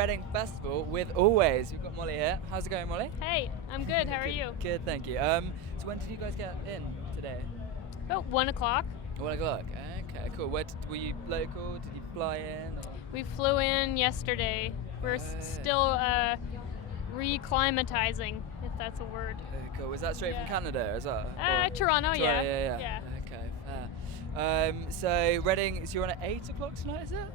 Reading Festival with Alvvays. We've got Molly here. How's it going, Molly? Hey, I'm good. How are you? Good, thank you. So when did you guys get in today? About 1 o'clock. 1 o'clock. Okay, cool. Were you local? Did you fly in? Or? We flew in yesterday. We're still reclimatizing, if that's a word. Cool. Was that straight from Canada? Is that? Toronto, yeah. Yeah. Okay, fair. So Reading, so you're on at 8 o'clock tonight, is it?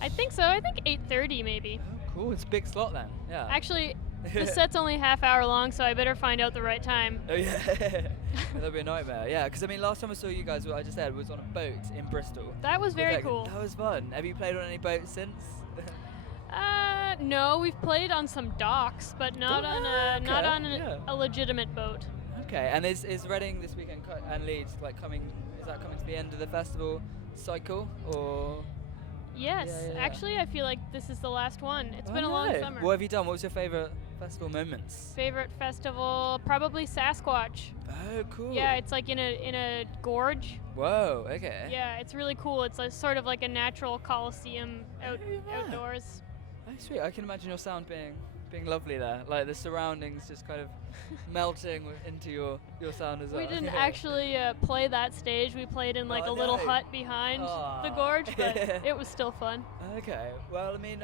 I think so. I think 8:30 maybe. Oh, cool. It's a big slot then. Yeah. Actually, the set's only half hour long, so I better find out the right time. Oh yeah. That'd be a nightmare. Yeah, because I mean, last time I saw you guys, what I just said was on a boat in Bristol. That was very cool. That was fun. Have you played on any boats since? No, we've played on some docks, but not on a legitimate boat. Okay, and is Reading this weekend and Leeds coming? Is that coming to the end of the festival cycle or? Yes, actually, I feel like this is the last one. It's been a long summer. What have you done? What was your favorite festival moments? Favorite festival, probably Sasquatch. Oh, cool. Yeah, it's like in a gorge. Whoa. Okay. Yeah, it's really cool. It's sort of like a natural coliseum outdoors. Oh, sweet. I can imagine your sound being lovely there. Like the surroundings just kind of melting into your sound as well. We didn't actually play that stage. We played in a little hut behind the gorge, but it was still fun. Okay. Well, I mean,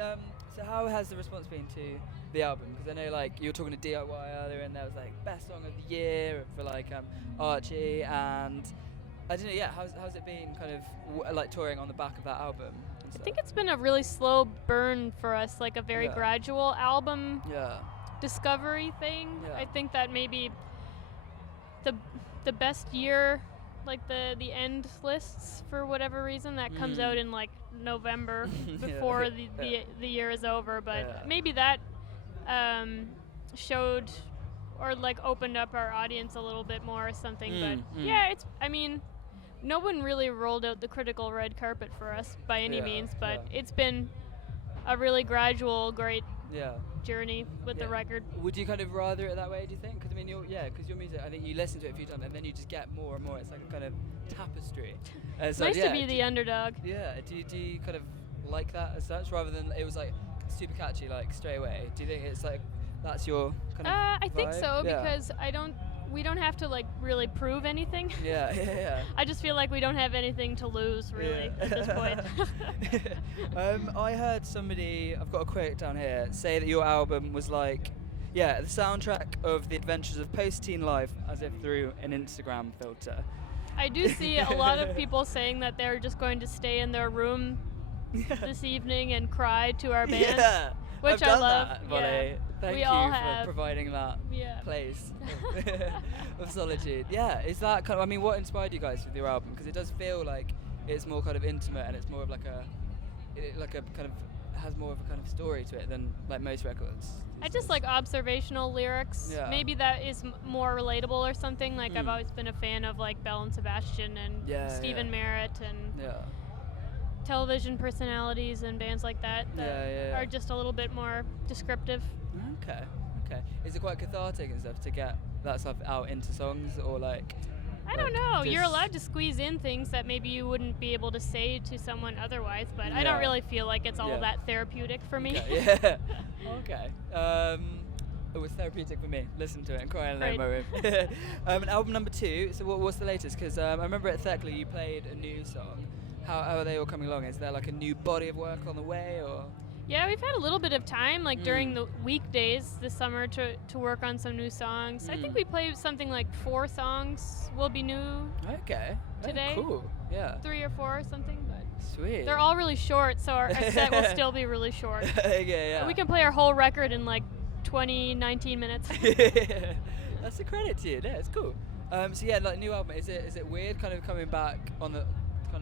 so how has the response been to the album? Because I know you were talking to DIY earlier, and there was best song of the year for Archie, and I don't know. Yeah, how's it been kind of touring on the back of that album? I think it's been a really slow burn for us, a very gradual album discovery thing. Yeah. I think that maybe the best year, the end lists for whatever reason, that comes out in November before the year is over. But maybe that showed or opened up our audience a little bit more or something. No one really rolled out the critical red carpet for us by any means, but it's been a really gradual, great journey with the record. Would you kind of rather it that way, do you think? Because I mean, because your music, I think you listen to it a few times and then you just get more and more. It's like a kind of tapestry. It's nice to be the underdog. Yeah. Do you kind of like that as such, rather than it was super catchy straight away? Do you think it's that's your kind of I think vibe? so, because we don't have to really prove anything. Yeah. I just feel like we don't have anything to lose really at this point. I heard somebody, I've got a quote down here, say that your album was the soundtrack of the adventures of post-teen life as if through an Instagram filter. I do see a lot of people saying that they're just going to stay in their room this evening and cry to our band. Yeah. Which I've done I love. That, Molly. Yeah. Thank we you all for have. providing that place of solitude. Yeah, is that kind of, I mean, what inspired you guys with your album? Because it does feel like it's more kind of intimate and it's more of has more of a kind of story to it than most records. I just like observational lyrics. Yeah. Maybe that is more relatable or something. I've always been a fan of Belle and Sebastian and Stephen Merritt and television personalities and bands like that are just a little bit more descriptive. Okay. Is it quite cathartic and stuff to get that stuff out into songs, or I don't know. You're allowed to squeeze in things that maybe you wouldn't be able to say to someone otherwise, but I don't really feel like it's all that therapeutic for me. Okay. Okay. It was therapeutic for me. Listen to it and cry in my room. And album number 2. So what's the latest? Because I remember at Theckley you played a new song. How are they all coming along? Is there a new body of work on the way, or? Yeah, we've had a little bit of time, during the weekdays this summer to work on some new songs. I think we played something 4 songs will be new today. Oh, cool. Yeah. 3 or 4 or something, but sweet. they're all really short, so our set will still be really short. Yeah. We can play our whole record in 19 minutes. That's a credit to you. Yeah, it's cool. So new album. Is it weird kind of coming back on the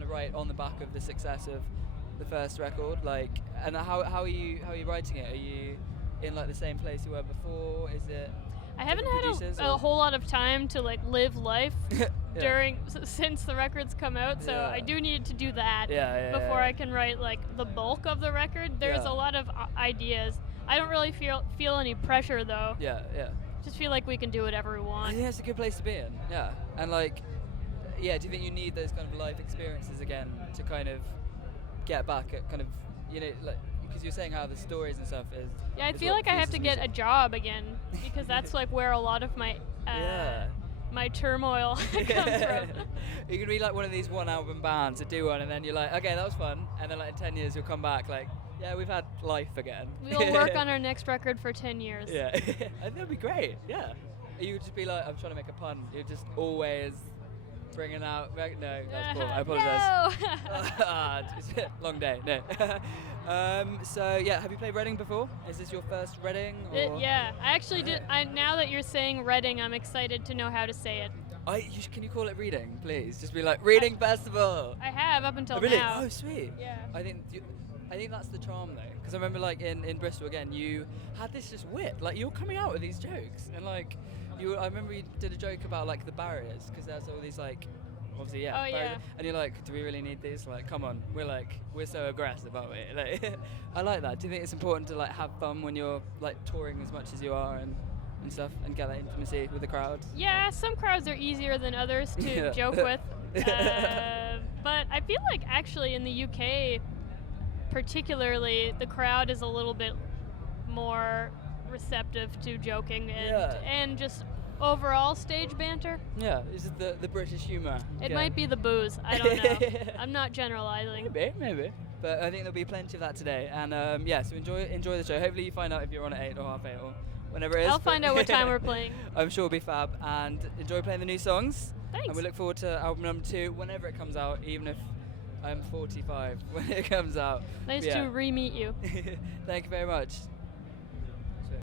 right on the back of the success of the first record, and how are you writing it? Are you in the same place you were before? Is it? I haven't had a whole lot of time to live life since the record's come out, so I do need to do that before I can write the bulk of the record. There's a lot of ideas. I don't really feel any pressure though. Yeah. Just feel like we can do whatever we want. I think that's a good place to be in. Yeah, and do you think you need those kind of life experiences again to kind of get back at kind of because you're saying how the stories and stuff is. Yeah, I feel like I have to get a job again because that's like where a lot of my my turmoil comes from. You can be like one of these one album bands that do one, and then you're like, okay, that was fun, and then like in 10 years you'll come back like, yeah, we've had life again. We'll work on our next record for 10 years. Yeah, I think that'd be great. Yeah, you would just be like, I'm trying to make a pun. You're just always bringing out. No, that's cool. I apologize. No. Long day. No. So yeah, have you played Reading before? Is this your first Reading? Yeah, I actually did. Now that you're saying Reading, I'm excited to know how to say it. Can you call it Reading, please? Just be like Reading Festival. I have up until really? now. Oh, sweet. Yeah. I think that's the charm though, because I remember like in Bristol again, you had this just wit. Like you were coming out with these jokes, and like I remember you did a joke about like the barriers, because there's all these like. Obviously, yeah. Oh, yeah. And you're like, do we really need these? Like, come on, we're so aggressive, aren't we? Like, I like that. Do you think it's important to like have fun when you're like touring as much as you are and stuff, and get that intimacy with the crowd? Yeah, some crowds are easier than others to joke with. But I feel like actually in the UK, particularly, the crowd is a little bit more receptive to joking and just overall stage banter. Yeah, is it the British humour? It might be the booze. I don't know. I'm not generalizing. Maybe. But I think there'll be plenty of that today. And so enjoy the show. Hopefully you find out if you're on at 8 or 8:30 or whenever it is. I'll find out what time we're playing. I'm sure it'll be fab. And enjoy playing the new songs. Thanks. And we look forward to album number 2 whenever it comes out, even if I'm 45 when it comes out. Nice to re-meet you. Thank you very much.